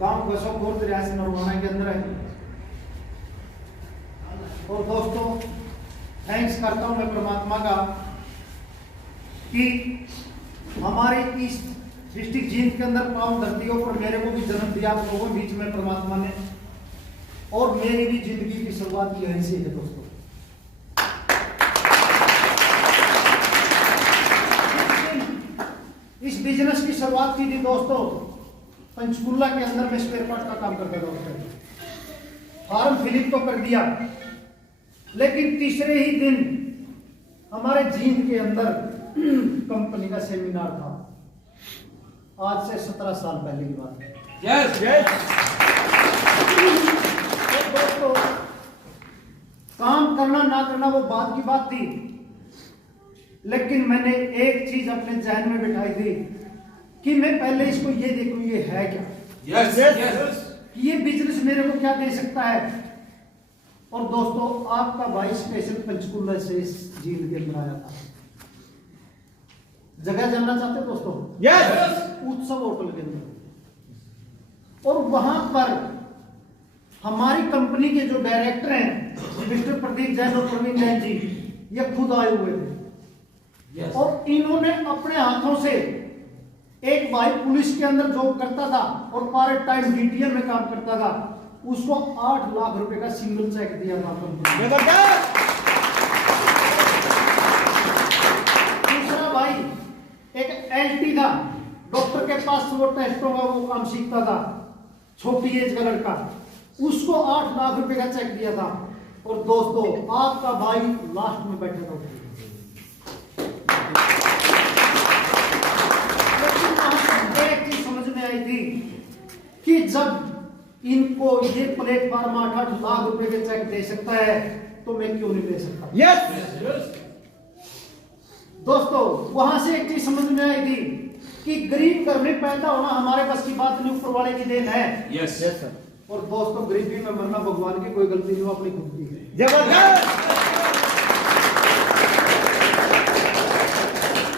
गांव घोसोखोर रियासत नरवाना के अंदर है। और दोस्तों थैंक्स करता हूं मैं परमात्मा का कि हमारी इस डिस्ट्रिक्ट जींद के अंदर पावन धरतियों पर मेरे को भी जन्म दिया आप लोगों के बीच में परमात्मा ने, और मेरी भी जिंदगी की शुरुआत यहीं से है दोस्तों। इस बिजनेस की शुरुआत की थी दोस्तों पंचकुला के अंदर मैं स्पेयर पार्ट का काम करता था। फॉर्म फिलिप तो कर दिया, लेकिन तीसरे ही दिन हमारे जींद के अंदर कंपनी का सेमिनार था। आज से 17 साल पहले की बात है। Yes yes. दोस्तों काम करना ना करना वो बात की बात थी, लेकिन मैंने एक चीज अपने जहन में बिठाई थी कि मैं पहले इसको ये देखूं ये है क्या। Yes yes. ये बिजनेस मेरे को क्या दे सकता है। और दोस्तों आपका भाई स्पेशल पंचकुला से इस झील के अंदर आया था। जगह जानना चाहते हैं दोस्तों? यस। उत्सव होटल के अंदर, और वहां पर हमारी कंपनी के जो डायरेक्टर हैं मिस्टर प्रदीप जैन और प्रवीण जैन जी, ये खुद आए हुए थे। यस। और इन्होंने अपने हाथों से एक भाई पुलिस के अंदर जॉब करता था और पार्ट टाइम डीटीएल में काम करता था, उसको 8 लाख रुपए का सिंगल चेक दिया था कंपनी। दूसरा भाई एक एलटी था, डॉक्टर के पास वो टेस्टों का वो काम सीखता था, छोटी एज का लड़का, उसको 8 लाख रुपए का चेक दिया था। और दोस्तों आपका भाई लास्ट में बैठा था। एक चीज समझ में आई थी कि जब इनको ये प्लेटफॉर्म 8 लाख रुपए के चेक दे सकता है तो मैं क्यों नहीं दे सकता। यस। दोस्तों वहां से एक चीज समझ में आई थी कि गरीब घर में पैदा होना हमारे बस की बात नहीं, ऊपर वाले की देन है। Yes yes sir. और दोस्तों गरीबी में मरना भगवान की कोई गलती नहीं, अपनी खुद की है। जबरदस्त।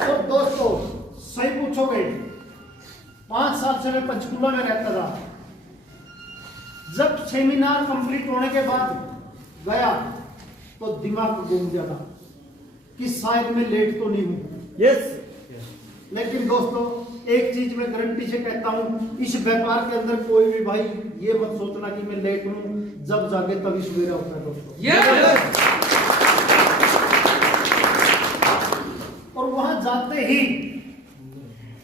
और दोस्तों सही पूछोगे 5 साल से मैं पंचकुला में रहता था। जब सेमिनार कंप्लीट होने के बाद गया तो दिमाग घूम गया था कि शायद मैं लेट तो नहीं हूं। यस। लेकिन दोस्तों एक चीज मैं गारंटी से कहता हूं, इस व्यापार के अंदर कोई भी भाई ये मत सोचना कि मैं लेट हूं, जब जागे तभी सवेरा होता है दोस्तों। यस। और वहां जाते ही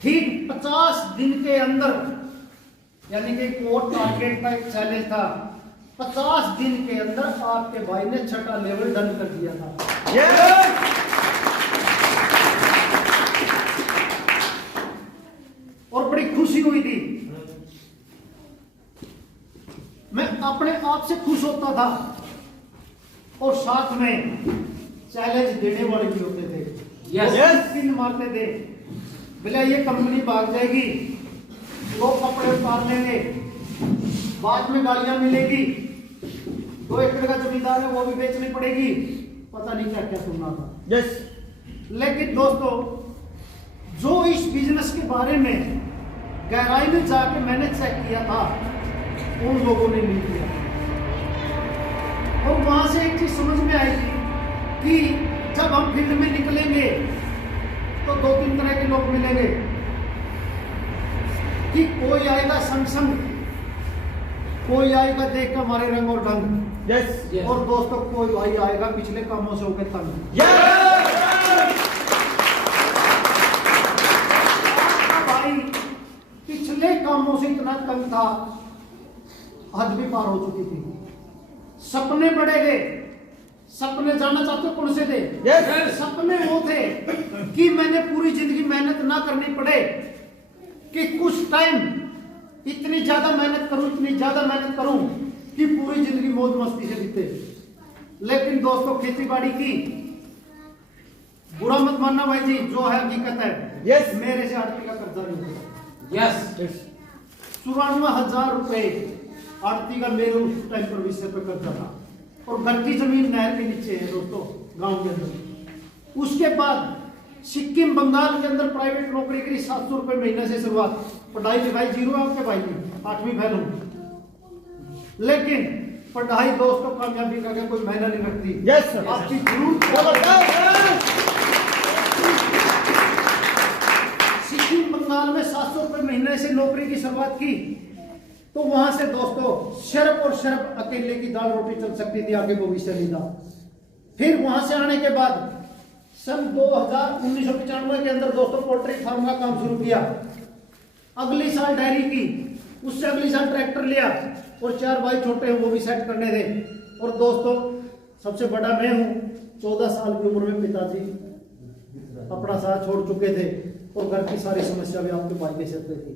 ठीक 50 दिन के अंदर, यानी कि कोर्ट टारगेट का एक चैलेंज था, 50 दिन के अंदर आपके भाई ने 6ठा लेवल डन कर दिया था। यस। और बड़ी खुशी हुई थी, मैं अपने आप से खुश होता था। और साथ में चैलेंज देने वाले भी होते थे। यस। पिन मारते थे, बोला ये कंपनी भाग जाएगी, लोग कपड़े उतार लेंगे, बाद में गालियां मिलेगी, 2 एकड़ का जमींदार है वो भी बेचनी पड़ेगी, पता नहीं क्या क्या सुनना था। यस। लेकिन दोस्तों जो इस बिजनेस के बारे में गहराई में जाके मैंने चेक किया था, उन लोगों ने नहीं किया। और वहां से एक चीज समझ में आई थी कि जब हम फील्ड में निकलेंगे तो 2-3 तरह के लोग मिलेंगे, कि कोई आएगा संग संग, कोई आएगा देख के हमारे रंग और ढंग। यस। और दोस्तों कोई भाई आएगा पिछले कामों से होकर तंग। भाई पिछले कामों से इतना तंग था, हद भी पार हो चुकी थी। सपने बड़े थे, सपने जानना चाहते हो कौन से थे? यस। सपने वो थे कि मैंने पूरी जिंदगी मेहनत ना करनी पड़े, कि कुछ टाइम इतनी ज्यादा मेहनत करूं, इतनी ज्यादा मेहनत करूं कि पूरी जिंदगी मौज मस्ती से बीते। लेकिन दोस्तों खेती बाड़ी की, बुरा मत मानना भाई जी, जो है हकीकत है। यस। मेरे से आड़ती का कर्जा नहीं हुआ। यस। 94,000 रुपए आड़ती का मेरे उस टाइम पर विषय पर कर्जा था, और घर की जमीन नहर के नीचे है दोस्तों गांव के अंदर। उसके बाद सिक्किम बंगाल के अंदर प्राइवेट नौकरी करी, 700 रुपए महीने से शुरुआत, पढ़ाई लिखाई जीरो है आपके भाई की, 8वीं फेल हूँ, लेकिन पढ़ाई दोस्तों कामयाबी का कोई मायना नहीं रखती। Yes sir. आपकी जरूर सिक्किम बंगाल में 700 रुपये महीने से नौकरी की शुरुआत की, तो वहां से दोस्तों सिर्फ और सिर्फ अकेले की दाल रोटी चल सकती थी, आगे भविष्य नहीं था। फिर वहां से आने के बाद सन 1995 के अंदर दोस्तों पोल्ट्री फार्म का काम शुरू किया। अगली साल डेयरी की, उससे अगली साल ट्रैक्टर लिया और 4 भाई छोटे हैं वो भी सेट करने थे। और दोस्तों सबसे बड़ा मैं हूँ, 14 साल की उम्र में पिताजी अपना साथ छोड़ चुके थे और घर की सारी समस्या भी आपके भाई के सिर पे थी।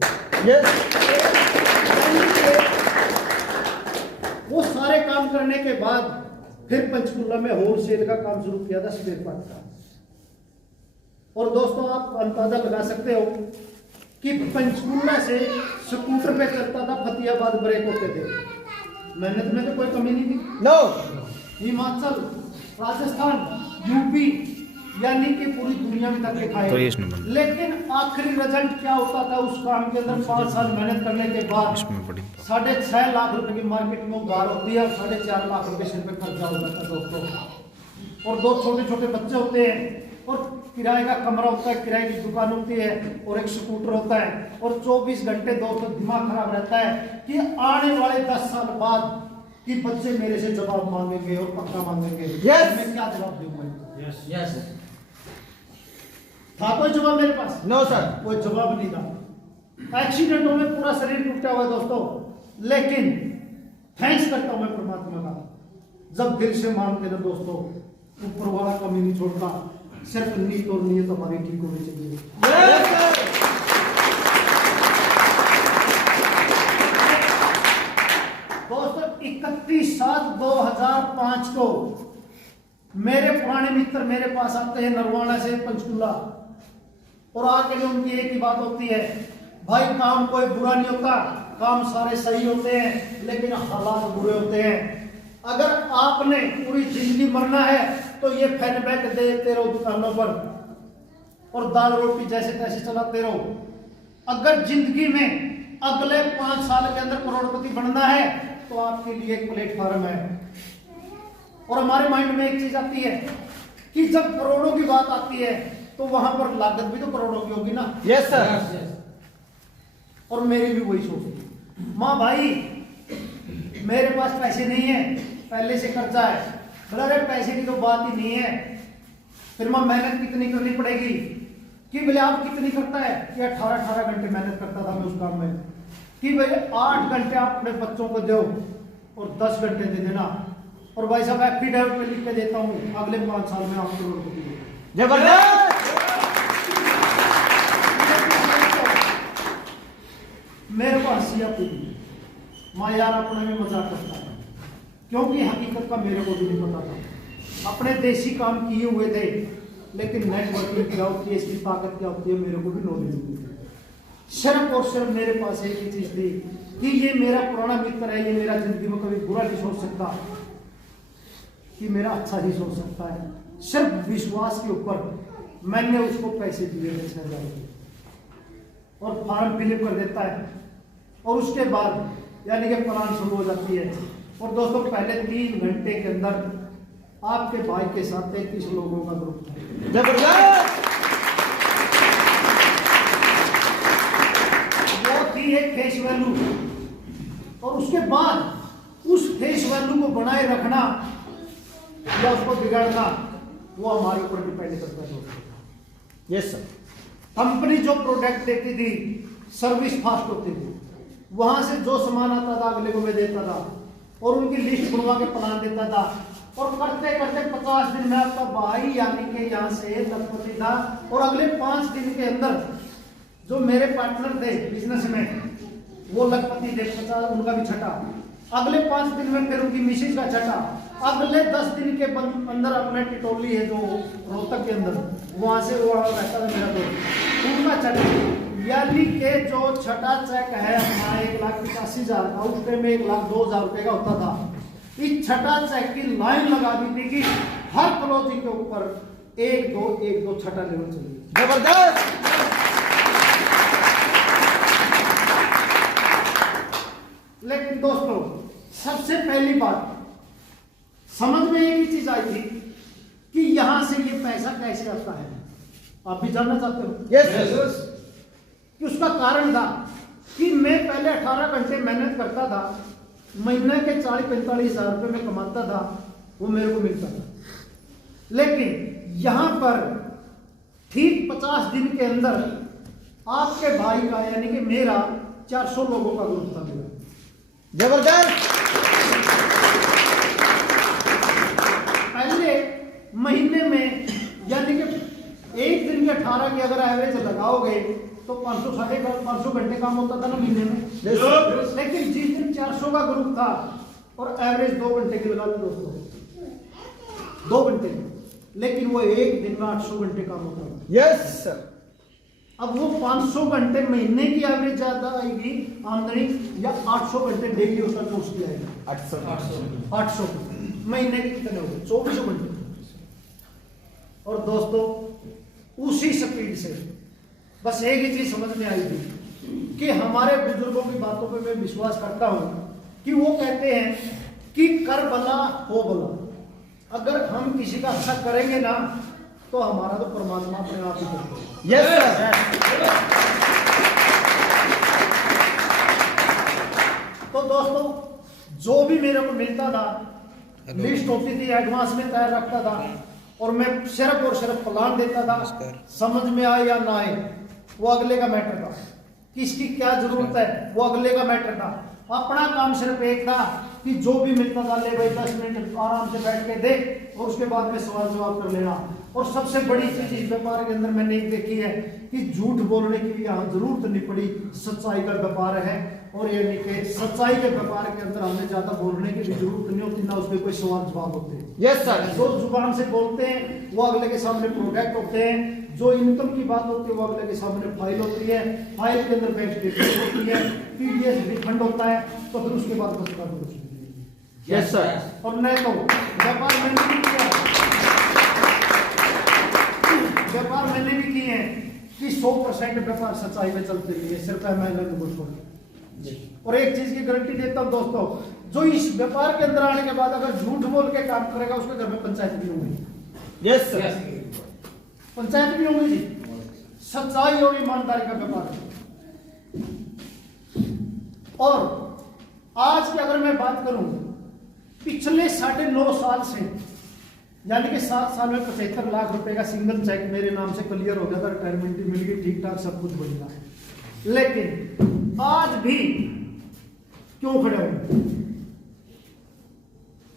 वो सारे काम करने के बाद फिर पंचकुला में होलसेल का काम शुरू किया था, स्पेयर पार्ट का। और दोस्तों आप अंदाजा लगा सकते हो कि पंचकुला से स्कूटर पे चलता था, फतेहाबाद ब्रेक होते थे। मेहनत में तो कोई कमी नहीं थी। नो। हिमाचल, राजस्थान, यूपी, यानी कि पूरी दुनिया में धक्के खाए। लेकिन आखिरी रिजल्ट क्या होता था उस काम के अंदर? 5 साल मेहनत करने के बाद 6.5 लाख रुपए की मार्केट में उधार होती है और 4.5 लाख रुपए सिर पे खर्चा हो जाता है दोस्तों। और 2 छोटे छोटे बच्चे होते हैं और किराए का कमरा होता है, किराए की दुकान होती है और एक स्कूटर होता है और 24 घंटे दोस्तों दिमाग खराब रहता है कि आने वाले 10 साल बाद कि बच्चे मेरे से जवाब मांगेंगे और पक्का मांगेंगे। Yes. मैं क्या जवाब दूंगा? यस। था कोई जवाब मेरे पास? No sir. कोई जवाब नहीं था। एक्सीडेंटों में पूरा शरीर टूटा हुआ है दोस्तों, लेकिन थैंक्स करता हूं मैं परमात्मा का, जब दिल से मानते ना दोस्तों, ऊपर वाला कमी नहीं छोड़ता। सिर्फ नीयत और नीयत हमारी ठीक होनी चाहिए। दोस्तों 31/7/2005 को मेरे पुराने मित्र मेरे पास आते हैं नरवाना से पंचकुला, और आके जो उनकी एक ही बात होती है, भाई काम कोई बुरा नहीं होता, काम सारे सही होते हैं, लेकिन हालात बुरे होते हैं। अगर आपने पूरी जिंदगी मरना है तो ये फैनबैक देते रहो दुकानों पर और दाल रोटी जैसे तैसे चलाते रहो। अगर जिंदगी में अगले 5 साल के अंदर करोड़पति बनना है तो आपके लिए एक प्लेटफॉर्म है। और हमारे माइंड में एक चीज आती है कि जब करोड़ों की बात आती है तो वहां पर लागत भी तो करोड़ों की होगी ना। Yes sir. और मेरी भी वही सोच है, माँ भाई मेरे पास पैसे नहीं है, पहले से कर्जा है। बोले पैसे की तो बात ही नहीं है, फिर माँ मेहनत कितनी करनी पड़ेगी? कि बोले आप कितनी करता है? कि 18 घंटे मेहनत करता था मैं उस काम में। कि भाई 8 घंटे आप अपने बच्चों को दो और 10 घंटे दे देना, और भाई साहब एफिडेविट में लिख के देता हूँ अगले 5 साल में आप करोड़पति हो। जबरदस्त। मेरे को हंसी आती थी, माँ यार अपने में मजाक करता है, क्योंकि हकीकत का मेरे को भी नहीं पता था। अपने देसी काम किए हुए थे, लेकिन नेटवर्किंग क्या होती है, इसकी ताकत क्या होती है, मेरे को भी नॉलेज नहीं थी। सिर्फ और सिर्फ मेरे पास एक ही चीज थी कि ये मेरा पुराना मित्र है, ये मेरा जिंदगी में कभी बुरा नहीं सोच सकता, कि मेरा अच्छा ही सोच सकता है। सिर्फ विश्वास के ऊपर मैंने उसको पैसे दिए थे 6,000 रुपये, और फॉर्म फिलअप कर देता है, और उसके बाद यानी कि प्लान शुरू हो जाती है। और दोस्तों पहले 3 घंटे के अंदर आपके भाई के साथ 33 लोगों का ग्रुप था। जबरदस्त। वो थी एक फेस वैल्यू, और उसके बाद उस फेस वैल्यू को बनाए रखना या उसको बिगाड़ना वो हमारे ऊपर डिपेंड करता है दोस्तों। Yes sir. कंपनी जो प्रोडक्ट देती थी, सर्विस फास्ट होती थी, वहां से जो सामान आता था अगले को मैं देता था, और उनकी लिस्ट बनवा के प्लान देता था, और करते करते 50 दिन में आपका भाई यानी कि यहाँ से लखपति था। और अगले 5 दिन के अंदर जो मेरे पार्टनर थे बिजनेस में, वो लखपति थे, 50 उनका भी छठा। अगले 5 दिन में फिर उनकी मिसेज का छठा। अगले 10 दिन के अंदर अपने टिटोली है जो रोहतक के अंदर, वहां से वो रहता था मेरा दोस्त, उनका छठा। यानी कि जो छठा चेक है अपना 1,85,000 का, उस टाइम में 1,02,000 रुपए का होता था। इस छठा चेक की लाइन लगा दी थी कि हर क्लोजिंग के ऊपर 1-2 छठा लेवल चाहिए। जबरदस्त। सबसे पहली बात समझ में एक ही चीज आई थी कि यहां से ये पैसा कैसे आता है। आप भी जानना चाहते हो? यस कि उसका कारण था कि मैं पहले 18 घंटे मेहनत करता था, महीने के 40-45 हजार रुपये में कमाता था, वो मेरे को मिलता था। लेकिन यहां पर ठीक 50 दिन के अंदर आपके भाई का यानी कि मेरा 400 लोगों का ग्रुप था मेरा। जबरदस्त। पहले महीने में यानी कि एक दिन के 18 की अगर एवरेज लगाओगे तो 500 घंटे काम होता था ना महीने में। लेकिन जिस दिन 400 का ग्रुप था और एवरेज 2 घंटे की लगा लो दोस्तों, 2 घंटे, लेकिन वो एक दिन में 800 घंटे काम होता था। Yes sir. अब वो 500 घंटे महीने की एवरेज ज्यादा आएगी आमदनी या 800 घंटे डेली उसका कोर्स किया जाएगा? 800 महीने के कितने हो गए? 2400 घंटे। और दोस्तों उसी स्पीड से बस एक ही चीज समझ में आई थी कि हमारे बुजुर्गों की बातों पे मैं विश्वास करता हूं कि वो कहते हैं कि कर भला हो भला। अगर हम किसी का अच्छा करेंगे ना तो हमारा तो परमात्मा अपने आप ही करते हैं। Yes sir. तो दोस्तों जो भी मेरे को मिलता था लिस्ट होती थी, एडवांस में तैयार रखता था और मैं सिर्फ और सिर्फ प्लान देता था। समझ में आए या ना आए वो अगले का मैटर था, किसकी क्या जरूरत है वो अगले का मैटर था। अपना काम सिर्फ एक था कि जो भी मिलता था ले भाई 10 मिनट आराम से बैठ के देख और उसके बाद में सवाल जवाब कर लेना। और सबसे बड़ी चीज इस व्यापार के अंदर मैंने एक देखी है कि झूठ बोलने की भी यहाँ जरूरत नहीं पड़ी, सच्चाई का व्यापार है। और ये नहीं कि सच्चाई के व्यापार के अंदर हमें ज्यादा बोलने की भी जरूरत नहीं होती, ना उसमें कोई सवाल जवाब होते हैं। Yes sir. जो जुबान से बोलते हैं वो अगले के सामने प्रोडक्ट होते हैं, जो इनकम की बात होती है वो अगले के सामने फाइल होती है, फाइल के अंदर बैंक स्टेटमेंट होती है, पीडीएस रिफंड होता है, तो फिर उसके बाद बस का कुछ नहीं। Yes sir. और नहीं तो व्यापार मैंने भी किया, व्यापार मैंने भी किए हैं कि 100% व्यापार सच्चाई में चलते हैं, सिर्फ मैंने तो छोड़। और एक चीज की गारंटी देता हूं दोस्तों, जो इस व्यापार के अंदर आने के बाद अगर झूठ बोल के काम करेगा उसके घर में पंचायत भी होंगी। Yes sir. पंचायत भी होंगी जी। सच्चाई और ईमानदारी का व्यापार है। और आज की अगर मैं बात करूं पिछले 9.5 साल से यानी कि 7 साल में 75 लाख रुपए का सिंगल चेक मेरे नाम से क्लियर हो गया था, रिटायरमेंट भी मिल गई, ठीक ठाक सब कुछ बन गया। लेकिन आज भी क्यों खड़े हो?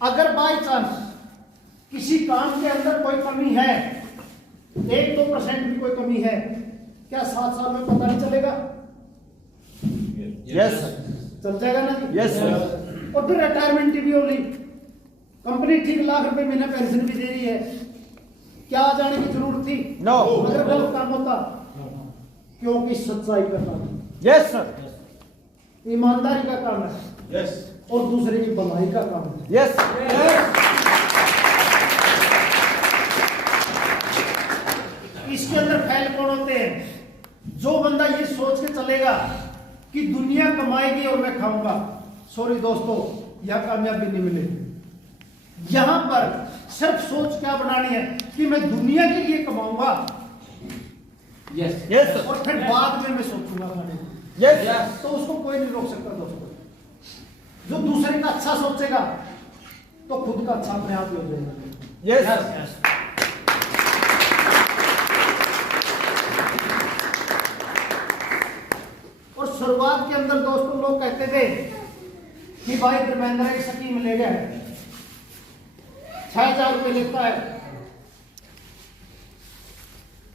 अगर बाई चांस किसी काम के अंदर कोई कमी है, 1-2% भी कोई कमी है, क्या 7 साल में पता नहीं चलेगा? यस चल जाएगा ना? Yes sir. और फिर रिटायरमेंट भी होगी, कंपनी ठीक लाख रुपए महीना पेंशन भी दे रही है, क्या आ जाने की जरूरत थी? नो। अगर गलत काम होता, क्योंकि सच्चाई का काम है, यस सर। ईमानदारी का काम है, यस। और दूसरे की भलाई का काम है। यस। इसके अंदर फैल कौन होते हैं? जो बंदा ये सोच के चलेगा कि दुनिया कमाएगी और मैं खाऊंगा, सॉरी दोस्तों, यह कामयाबी नहीं मिलेगी। यहां पर सिर्फ सोच क्या बनानी है कि मैं दुनिया के लिए कमाऊंगा, यस यस सर। और फिर बाद में मैं सोचूंगा खाने को। यस। तो उसको कोई नहीं रोक सकता दोस्तों। जो दूसरे का अच्छा सोचेगा तो खुद का अच्छा अपने आप ही हो जाएगा। यस। और शुरुआत के अंदर दोस्तों लोग कहते थे कि भाई धर्मेंद्र एक स्कीम ले गया है, 6,000 रुपये लेता है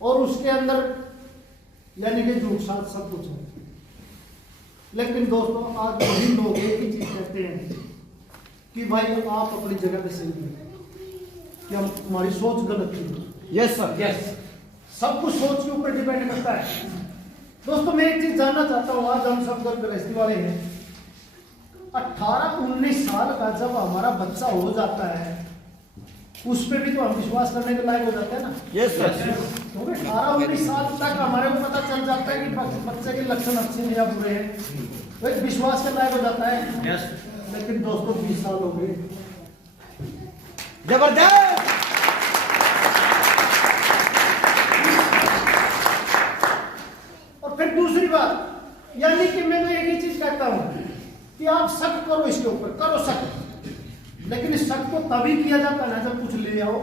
और उसके अंदर यानी कि झूठ साथ सब कुछ है। लेकिन दोस्तों आज वही लोग एक ही चीज कहते हैं कि भाई आप अपनी जगह पे सही हैं, कि हम हमारी सोच गलत थी। Yes sir. यस सब कुछ सोच के ऊपर डिपेंड करता है। दोस्तों मैं एक चीज जानना चाहता हूँ, आज हम सब गृहस्थी वाले हैं, 18-19 साल का जब हमारा बच्चा हो जाता है उस पर भी तो हम विश्वास करने के लायक हो जाते हैं ना। Yes sir. क्योंकि 18-19 साल तक हमारे को पता चल जाता है कि बच्चे के लक्षण अच्छे हैं या बुरे हैं, तो एक विश्वास के लायक हो जाता है। लेकिन दोस्तों 20 साल हो गए। जबरदस्त। और फिर दूसरी बात, यानी कि मैं तो एक ही चीज कहता हूं कि आप शक करो, इसके ऊपर करो शक, लेकिन इस शक को तभी किया जाता है ना जब कुछ ले आओ।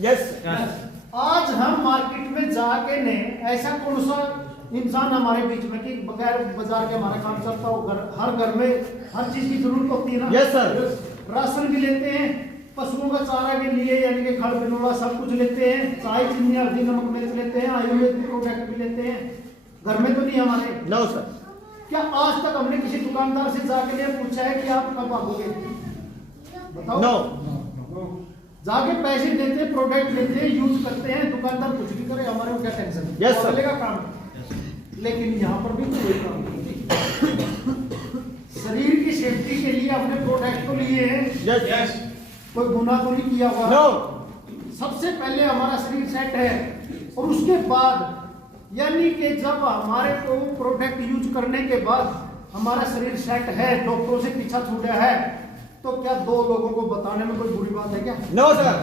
यस। आज हम मार्केट में जाके ने ऐसा कौन सा इंसान हमारे बीच में कि बगैर बाजार के हमारा काम चलता हो, हर घर में हर चीज की जरूरत होती है ना। Yes sir. राशन भी लेते हैं, पशुओं का चारा के लिए यानी कि खड़ बिनोला सब कुछ लेते हैं, चाय चीनी हल्दी नमक मिर्च लेते हैं, आयुर्वेद के प्रोडक्ट भी लेते हैं। घर में तो नहीं हमारे। No sir. क्या आज तक हमने किसी दुकानदार से जाके लिए पूछा है कि आप कब आओगे? बताओ। नो। जाके पैसे देते हैं, प्रोडक्ट लेते हैं, यूज करते हैं, दुकानदार कुछ भी करे, हमारे को क्या टेंशन? Yes, sir. का काम। लेकिन यहाँ पर भी कोई काम नहीं। शरीर की सेफ्टी के लिए अपने प्रोडक्ट को लिए हैं। यस। कोई गुनाह तो नहीं किया हुआ। नो। सबसे पहले हमारा शरीर सेट है और उसके बाद यानी कि जब हमारे को प्रोडक्ट यूज करने के बाद हमारा शरीर सेट है, डॉक्टरों से पीछा छूटा है, तो क्या 2 लोगों को बताने में कोई बुरी बात है क्या? No sir.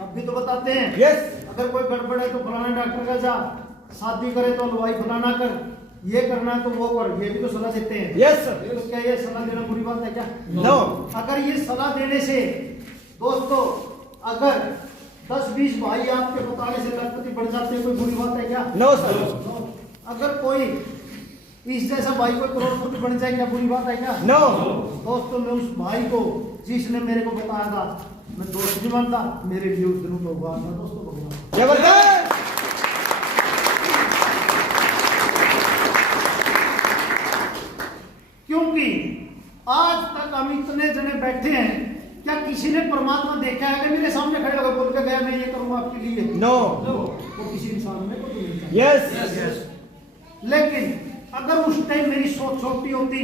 अब भी तो बताते हैं। यस। अगर कोई गड़बड़ है तो फलाना डॉक्टर का जा, शादी करे तो हलवाई फलाना कर, ये करना है तो वो कर, ये भी तो सलाह देते हैं। Yes sir. तो क्या ये सलाह देना बुरी बात है क्या? नो। अगर ये सलाह देने से दोस्तों अगर 10-20 भाई आपके बताने से लखपति बढ़ जाते हैं, कोई बुरी बात है क्या? No sir. अगर कोई इस जैसा भाई कोई करोड़पति बन जाए, क्या बुरी बात है क्या? नो। दोस्तों मैं उस भाई को जिसने मेरे को बताया था, मैं दोस्त नहीं मानता, मेरे लिए उस दिन तो हुआ था दोस्तों भगवान। जबरदस्त। क्योंकि आज तक हम इतने जने बैठे हैं, क्या किसी ने परमात्मा देखा है? अगर मेरे सामने खड़े होकर बोल के गया मैं ये करूंगा आपके लिए, नो। तो किसी इंसान में को यस। लेकिन अगर उस टाइम मेरी सोच छोटी होती